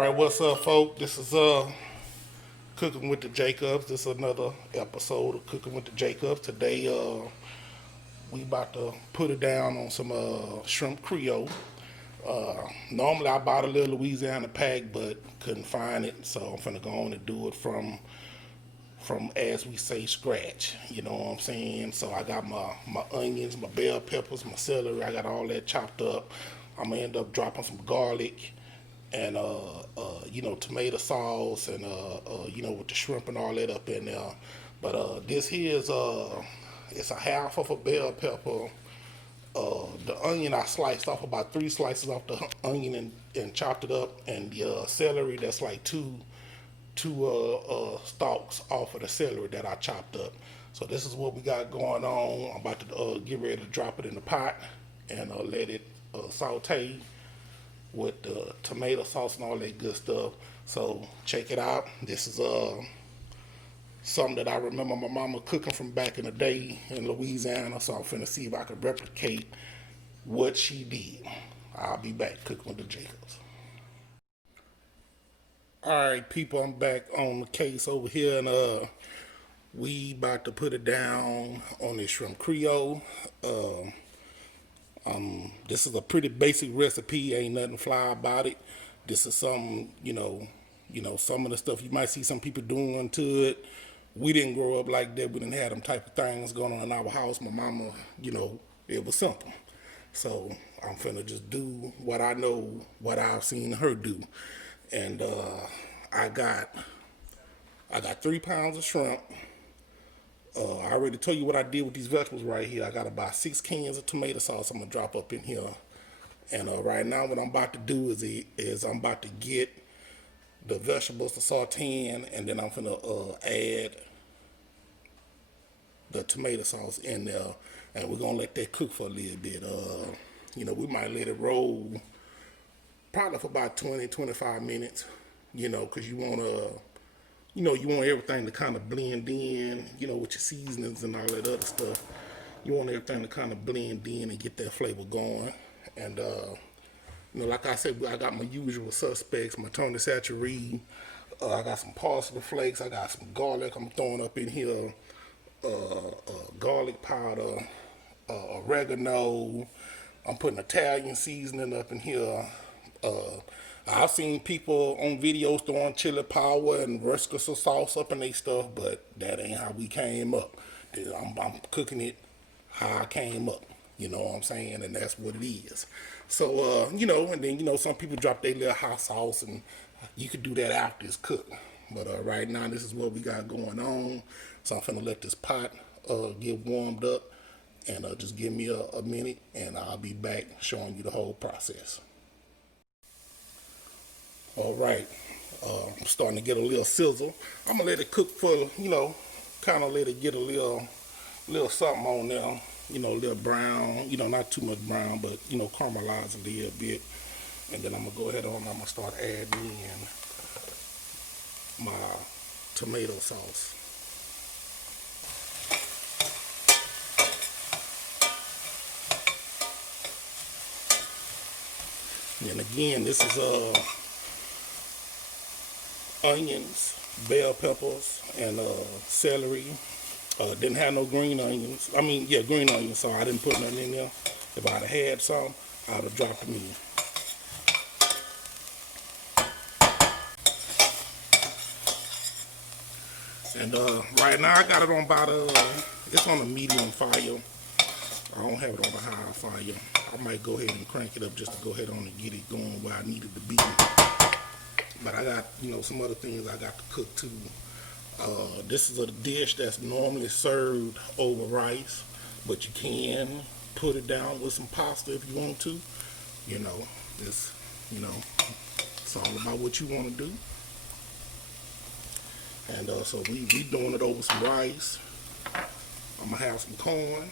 Alright, what's up, folk? This is Cooking with the Jacobs. This is another episode of Cooking with the Jacobs. Today we about to put it down on some shrimp Creole. Normally I bought a little Louisiana pack, but couldn't find it, so I'm finna go on and do it from as we say scratch. You know what I'm saying? So I got my onions, my bell peppers, my celery. I got all that chopped up. I'm gonna end up dropping some garlic and tomato sauce and with the shrimp and all that up in there. But this here is it's a half of a bell pepper. The onion I sliced off about 3 slices off the onion and chopped it up, and the celery, that's like two stalks off of the celery that I chopped up. So this is what we got going on. I'm about to get ready to drop it in the pot and let it saute with the tomato sauce and all that good stuff. So check it out. This is something that I remember my mama cooking from back in the day in Louisiana. So I'm finna see if I can replicate what she did. I'll be back cooking with the Jacobs. Alright people, I'm back on the case over here, and we about to put it down on this shrimp Creole. This is a pretty basic recipe, ain't nothing fly about it. This is some, some of the stuff you might see some people doing to it. We didn't grow up like that. We didn't have them type of things going on in our house. My mama, it was simple. So I'm finna just do what I know, what I've seen her do. And I got 3 pounds of shrimp. I already told you what I did with these vegetables right here. I got about 6 cans of tomato sauce I'm gonna drop up in here. And right now what I'm about to do is I'm about to get the vegetables to sauteing, and then I'm gonna add the tomato sauce in there, and we're gonna let that cook for a little bit. We might let it roll probably for about 20-25 minutes, because you want everything to kind of blend in, with your seasonings and all that other stuff. You want everything to kind of blend in and get that flavor going. And, like I said, I got my usual suspects, my Tony Satchery, I got some parsley flakes, I got some garlic I'm throwing up in here, garlic powder, oregano. I'm putting Italian seasoning up in here. I've seen people on videos throwing chili powder and Worcestershire sauce up in their stuff, but that ain't how we came up. I'm cooking it how I came up, you know what I'm saying? And that's what it is. So, and then, some people drop their little hot sauce, and you could do that after it's cooked. But right now, this is what we got going on. So I'm finna let this pot get warmed up, and just give me a minute, and I'll be back showing you the whole process. All right, I'm starting to get a little sizzle. I'm gonna let it cook for, kind of let it get a little something on there, a little brown, not too much brown, but, caramelize a little bit. And then I'm gonna go ahead on, I'm gonna start adding in my tomato sauce. And again, this is onions, bell peppers, and celery. Didn't have no green onions. Green onions, so I didn't put nothing in there. If I'd have had some, I'd have dropped them in. And right now I got it on about it's on a medium fire. I don't have it on a high fire. I might go ahead and crank it up just to go ahead on and get it going where I need it to be. But I got, some other things I got to cook too. This is a dish that's normally served over rice, but you can put it down with some pasta if you want to. It's all about what you want to do. And so we doing it over some rice. I'm gonna have some corn,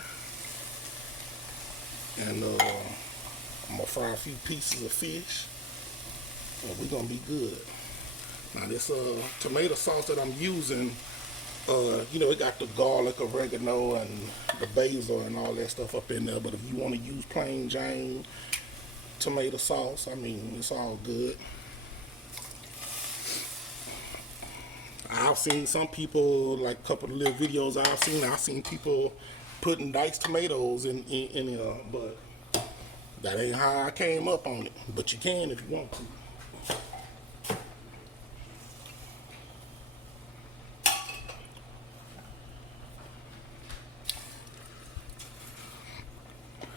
and I'm gonna fry a few pieces of fish, and we're gonna be good. Now this tomato sauce that I'm using, it got the garlic, oregano, and the basil and all that stuff up in there. But if you want to use plain Jane tomato sauce, it's all good. I've seen some people, like a couple of little videos I've seen people putting diced tomatoes in but that ain't how I came up on it. But you can if you want to.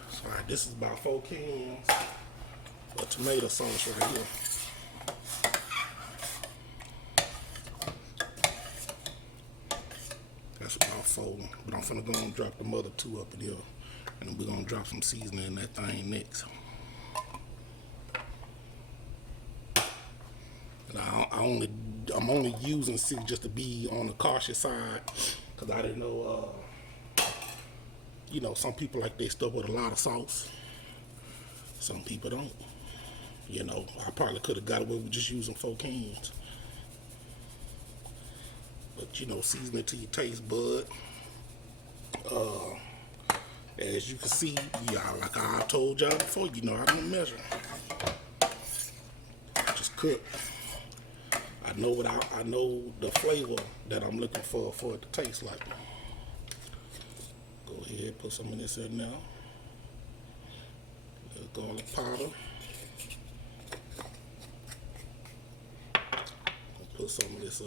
So, all right, this is about 4 cans of tomato sauce right here. That's about 4, but I'm finna go and drop the other 2 up in here, and then we're gonna drop some seasoning in that thing next. And I'm only using 6 just to be on the cautious side, cause I didn't know. You know, some people like they stuff with a lot of sauce. Some people don't. You know, I probably could have got away with just using 4 cans. But you know, season it to your taste bud. As you can see, yeah, like I told y'all before, you know I don't measure. Just cook. I know I know the flavor that I'm looking for it to taste like. Go ahead, put some of this in now. Little garlic powder. Put some of this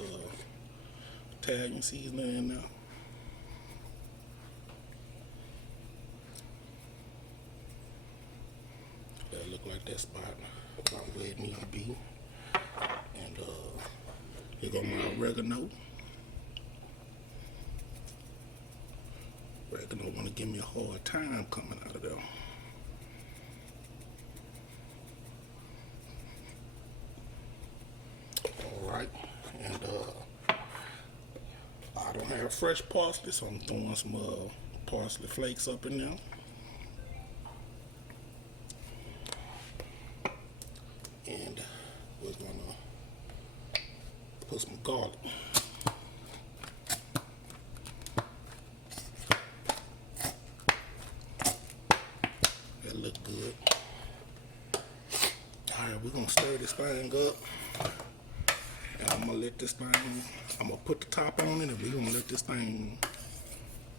Italian seasoning in there. That look like that spot about where it needs to be. And here go my oregano. Oregano want to give me a hard time coming out of there. All right, and I don't have fresh parsley, so I'm throwing some parsley flakes up in there. And we're gonna put some garlic. That look good. All right, we're gonna stir this thing up. And I'm gonna let this thing, I'm gonna put the top on it, and we're gonna let this thing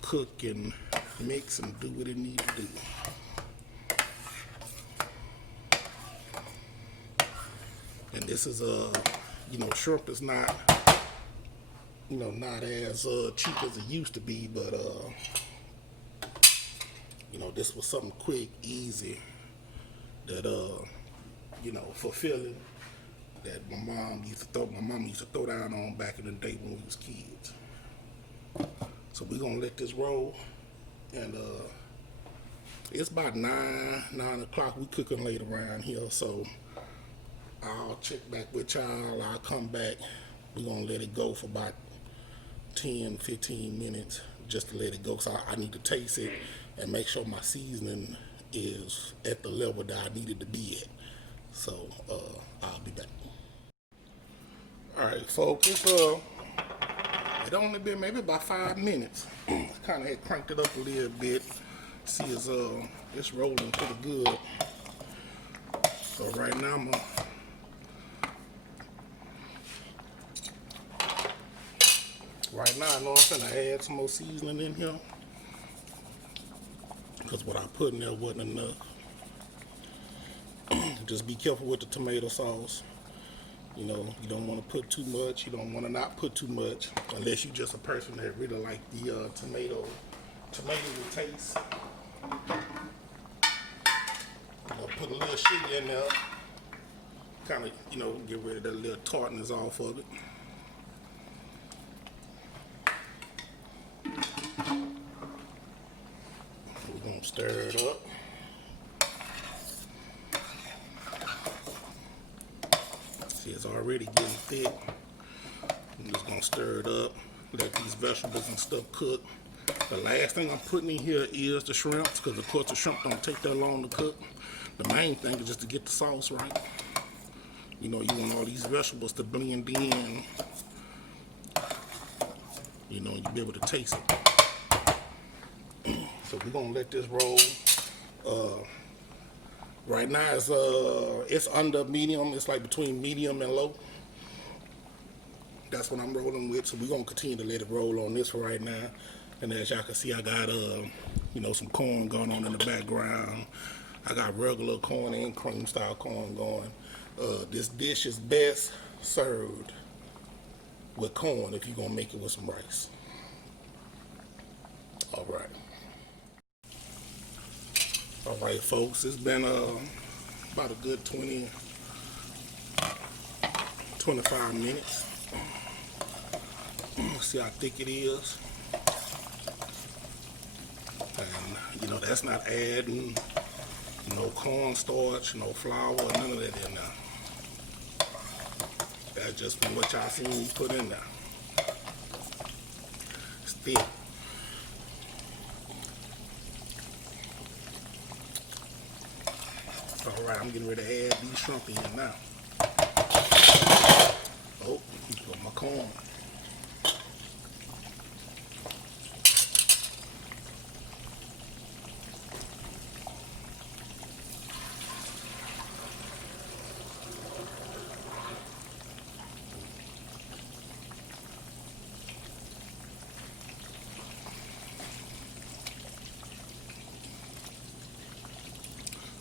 cook and mix and do what it needs to do. And this is you know, shrimp is not, you know, not as cheap as it used to be, but you know, this was something quick, easy, that you know, fulfilling, that my mom used to throw down on back in the day when we was kids. So we're gonna let this roll, and it's about 9 o'clock. We cooking late around here, so I'll check back with y'all. I'll come back. We're gonna let it go for about 10-15 minutes just to let it go, so I need to taste it and make sure my seasoning is at the level that I need it to be at. So I'll be back. All right, folks, it only been maybe about 5 minutes. Kind of had cranked it up a little bit. See, it's rolling pretty good. So right now I'm I know I'm gonna add some more seasoning in here, because what I put in there wasn't enough. Just be careful with the tomato sauce. You know, you don't want to put too much. You don't want to not put too much, unless you're just a person that really like the tomato taste. You know, put a little sugar in there, kind of, you know, get rid of that little tartness off of it. We're gonna stir it up. See, it's already getting thick. I'm just gonna stir it up, let these vegetables and stuff cook. The last thing I'm putting in here is the shrimps, because of course the shrimp don't take that long to cook. The main thing is just to get the sauce right. You know, you want all these vegetables to blend in. You know, you'll be able to taste it. So we're gonna let this roll. Right now it's under medium. It's like between medium and low. that's what I'm rolling with. So we're gonna continue to let it roll on this for right now. And as y'all can see, I got you know, some corn going on in the background. I got regular corn and cream style corn going. This dish is best served with corn if you're gonna make it with some rice. All right. All right, folks, it's been about a good 25 minutes. See how thick it is. And, you know, that's not adding no cornstarch, no flour, none of that in there. That's just from what y'all seen me put in there. It's thick. All right, I'm getting ready to add these shrimp in now. Oh, got my corn.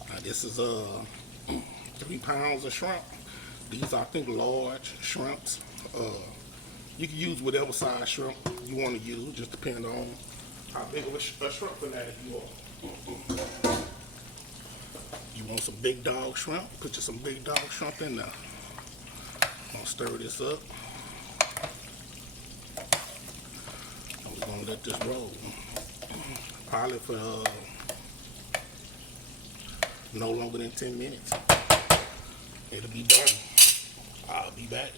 Now this is 3 pounds of shrimp. These are, I think, large shrimps. You can use whatever size shrimp you want to use, just depending on how big of a shrimp fanatic you are. You want some big dog shrimp? Put you some big dog shrimp in there. I'm gonna stir this up. And we're gonna let this roll. Probably for no longer than 10 minutes. It'll be done. I'll be back.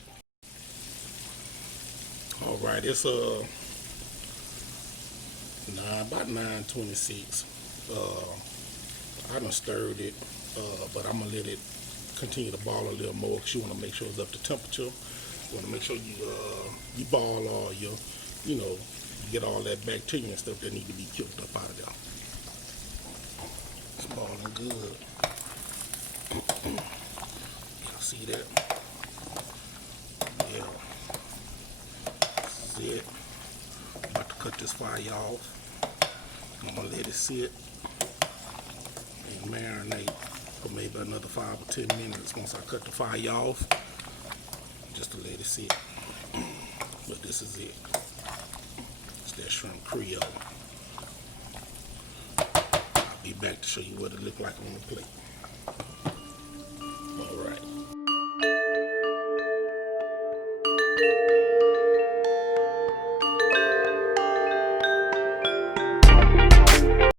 All right, it's about 9:26. I done stirred it, but I'm gonna let it continue to boil a little more because you want to make sure it's up to temperature. You want to make sure you boil all your, you know, get all that bacteria and stuff that need to be killed up out of there. It's boiling good. Y'all see that? Yeah. That's it. I'm about to cut this fire off. I'm gonna let it sit and marinate for maybe another 5 or 10 minutes once I cut the fire off, just to let it sit. But this is it. It's that shrimp Creole. I'll be back to show you what it looked like on the plate.